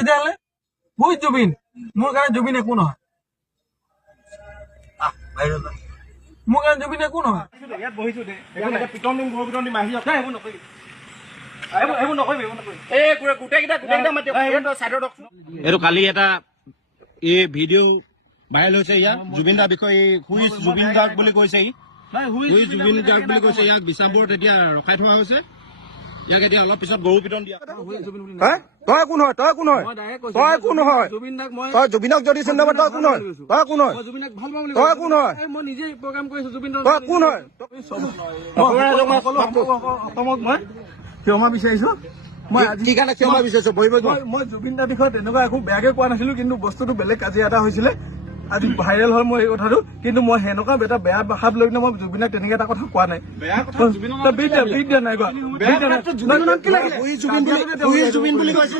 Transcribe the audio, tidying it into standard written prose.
তেতিয়াহ'লে হুই জুবিন মোৰ কাৰণে জুবিন একো নহয় মোৰ কাৰণে জুবিন একো নহয় ইয়াত বহিছো দে পিটন দিম গৰু পিটন দিম আহি এইবোৰ নকৰিবি এইটো কালি এটা এই ভিডিঅ' ভাইৰেল হৈছে ইয়াত জুবিন দাৰ বিষয়ে হুইজ জুবিন গাৰ্গ বুলি কৈছে হুইজ জুবিন গাৰ্গ বুলি কৈছে ইয়াক বিচাৰপুৰত এতিয়া ৰখাই থোৱা হৈছে ইয়াক এতিয়া অলপ পিছত গৰু পিটন দিয়া তই কোন হয় তই কোন হয় তই কোন হয় তই জুবিনক যদি চিনি নাপাৱ তই কোন হয় তই কোন হয় তই কোন হয় মই নিজে প্ৰগ্ৰাম কৰিছো জুবিন তই কোন হয় মই ক্ষমা বিচাৰিছো মই কি কাৰণে ক্ষমা বিচাৰিছো বহিব মই জুবিন দাৰ বিষয়ে তেনেকুৱা একো বেয়াকে কোৱা নাছিলো কিন্তু বস্তুটো বেলেগ কাজিয়া এটা হৈছিলে আজি ভাইৰেল হ'ল মই এই কথাটো কিন্তু মই সেনেকুৱা এটা বেয়া ভাৱ লৈ কিনে মই জুবিনক তেনেকে এটা কথা কোৱা নাই বিদ্যা নাই কোৱা জুবিন বুলি কৈছে